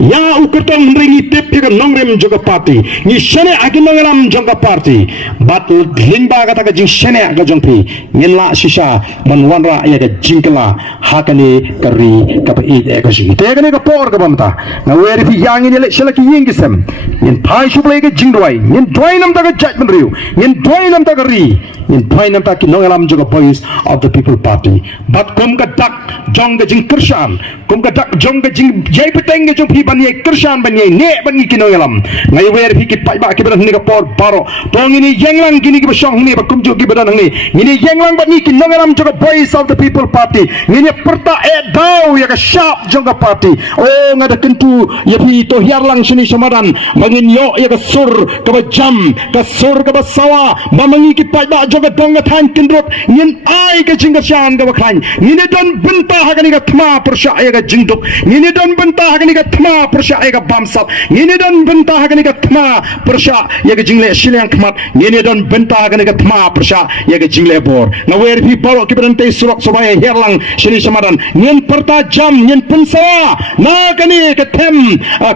ya ukutong ringi tip ya nongrem juga party ni shane agin nongram jongka party bat lingba kata ka jing shane aga jongpi nginla shisha manwanra ya ka jingkala hakani kari ka pi e ka shi te ka por ka bamta na weri fi yang ni le shala ki yingisem nin thai shuble ka jingdwai nin dwai nam ta ka judgment riu nin dwai nam ta ka ri nin dwai nam ta ki nongram juga boys of the people party bat kom ka dak jong ka jing krishan kom ka dak jong ka jing jai peteng ka jong pi ban ye krishan ban ye ne ban ki nongram ngai wer fi ki pai ba ki ban ni ka por baro tong ini yenglang kini ki ba shong ni ba kum ju ki ba dan ni ini yenglang ba ni ki nongram juga boys of the people party ini perta e dau ya ka sharp jong ka party oh ngada kentu ya fi to hiar lang sini samaran mangin yo ya ka sur ka ba jam ka sur ka ba sawa ba mangi ki pai ba jong ka dong ka than kindrot ngin ai ka jing ka shan ka ba khan ngine don benta ha ka ni ka thma persha ya ka jingduk ngine don benta ha ka ni ka thma persha ya ka bamsap ngine don benta ha ka ni ka thma persha ya ka jingle shilang khmat ngine don benta ha ka ni ka thma persha ya ka jingle bor na wer fi baro ki ban te surok soba ya herlang shini samaran ngin perta jam ngin pensawa na ka ni ka them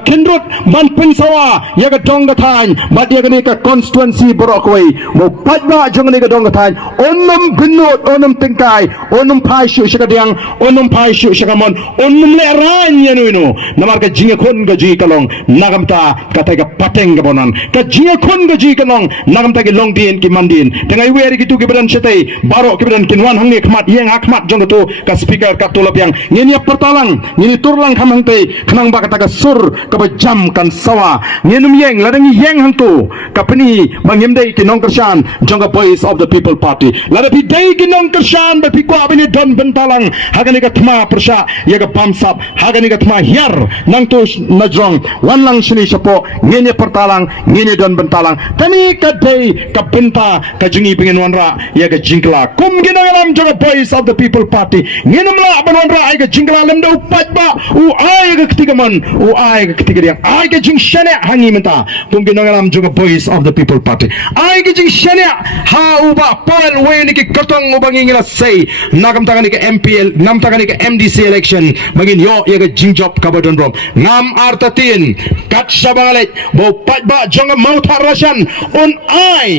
kindrot ban pensawa ya ka dong ka than bat ya ka ni ka constituency boro koi mo patba jong ni ka dong ka than onum binot onum tingkai onum pai shu shakadiang onum pai shu shakamon onum le ran yenuino namar ka jinge khon ga ji kalong nagamta kata ka pateng ga bonan ka jinge khon ga ji kalong nagamta ki long din ki mandin tengai weri ki tu ki badan setai baro ki badan kinwan hangni khmat yeng hakmat jong to ka speaker ka tolap yang ngeni pertalang ngeni turlang khamang te khanang ba kata ka sur ka ba jam kan sawa ngenum yeng ladang yeng hang tu ka pani bangem dei ki nong kershan jong ka boys of the people party lada pi dei ki nong kershan ba pi kwa bani don bentalang hagani ka thma persha ya ka pamsap hagani ka thma hiar nang tu najrong wan lang shini sapo ngeni pertalang ngeni don bentalang tani ka dei ka benta ka jingi pengen wanra ya ka jingkla kum ginangalam jong ka boys of the people party ngenum la ban wanra ai ka jingkla lam do patba u ai ka ketiga man u ai ka ketiga yang ai ka jing shane hangi menta kum ginangalam jong ka boys of the people party ai ka jing shane ha u ba pol we ni ki katong u bangi ngila sei nagam tangani ka MPL nam tangani ka MDC election bangin yo ya ka jing job ka badon rom ngam artatin kat sabale bo patba jong ka mau tharashan on ai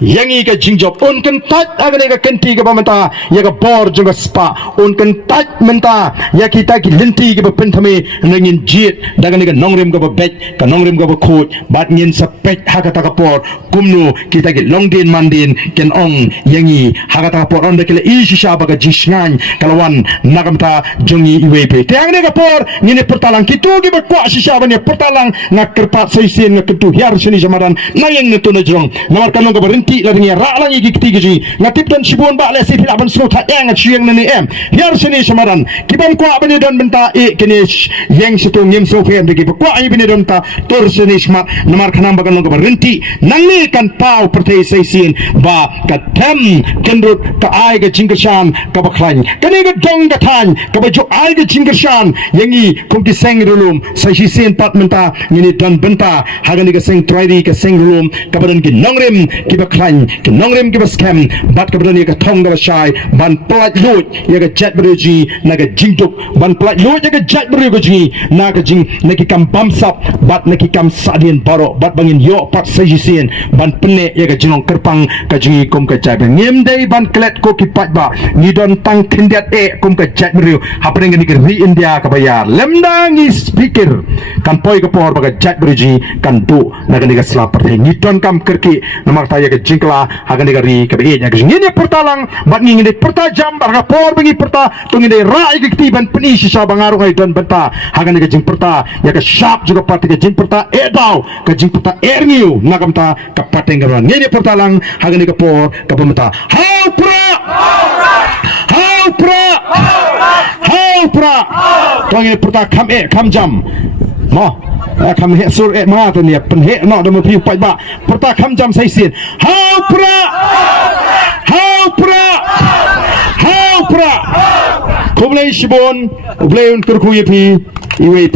yangi ka jingjob on kan tat agane ka kenti ka pamata ya ka bor jong ka spa on kan tat menta ya kita ki linti ka penthame ngin jit dagane ka nongrem ka bet ka nongrem ka khot bat ngin sa pet ha ka ta ka por kumnu kita ki longdin mandin ken ong yangi ha ka ta por on de kele isha ba ka jishnan kalwan nagamta jongi iwe pe tangane ka por ngin pertalang kitu ki ba kwa shisha ba ne pertalang ngakerpat seisen ngaketu hiar sini jamaran nayeng netu na jong namar kanong ka ti la ni ra lang gi ti gi ngatip dan sibun ba le si pila ban sno tha yang chiang ni em hiar sini samaran kiban kwa bani don benta e kini yang situ ngim so fe de gi kwa ai bini don ta tor sini sma namar khanam bagan ko rinti nangni kan pau pertai saisin ba ka them kendut ka ai ga jingkershan ka ba khlan kani ga dong ga than ka ba jo ai ga jingkershan yangi kum ki seng rulum sai sin pat menta ni don benta hagani ga seng traidi ka seng rulum ka badan ki nongrem ki ba klan ki nongrem ki ba scam bat ka badan ka thong ga shai ban plat lut ya ga jet bruji na ga jingduk ban plat lut ya ga jet bruji na ga jing na ki kam bam sap bat na ki kam sadien baro bat bangin yo pat sai sin ban pene ya ga jinong kerpang ka jingi kum ka jab ngem dei ban klet ko ki pat ba ni don tang tindiat e kum ka jet bru hapeng ni ki ri india ka bayar lemdang is speaker kan poi ka por ba ga jet bruji kan tu na ga ni ga slap per ni don kam kerki namar ta ya ga jingkla ha ga ni ga ri ka be nya ga ngini portalang bat ni ngini porta jam ba ga por bengi porta tu ngini rai ga ti ban peni sisa bangaru ga don benta ha ga ni ga jing porta ya ga sharp juga pat ga jing porta e dau ka jing porta erniu nagam ta ka pateng ga ngini portalang ha ga ni ga por ka pemeta how pra tu ngini porta kam jam mo kam he sur e ma tu ni pen he no da mo pi pai ba porta kam jam sai sin how pra kublai shibon ublai un kurku yepi iwe